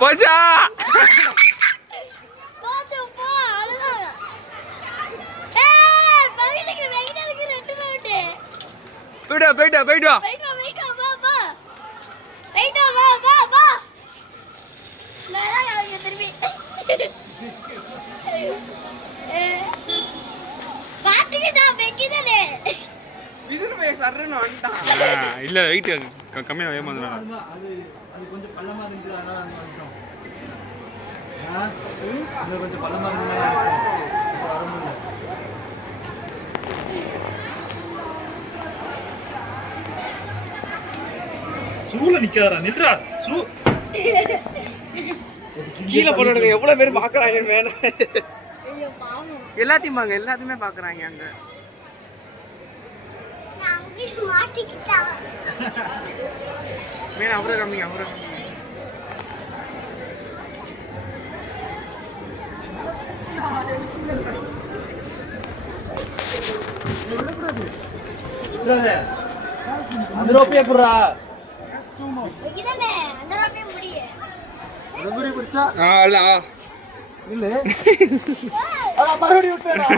போச்சா போய்டா போய்டா போய்டா இல்ல வெயிட் கம்மியா ஏமாந்தா அது கொஞ்சம் பள்ளமா இருந்துச்சு அதனால அந்த நிமிஷம் அது கொஞ்சம் பள்ளமா இருந்துச்சு சூல நிக்காதடா நித்ரா சூ கீழ போடுறதுக்கு எவ்வளவு பேர் பாக்குறாங்க மேல ஐயோ பாவம் எல்லாத்தையும் பாங்க எல்லாத்தையுமே பாக்குறாங்க அங்க நான் மாட்டிக்கிட்டா மேல அவரே கம்மிங்க அவரே அந்த ரோப்பே புறா அந்த ரோப்பே முடியே ரெகுடி பிடிச்சா இல்ல இல்ல அட மறுபடியும் விட்டேடா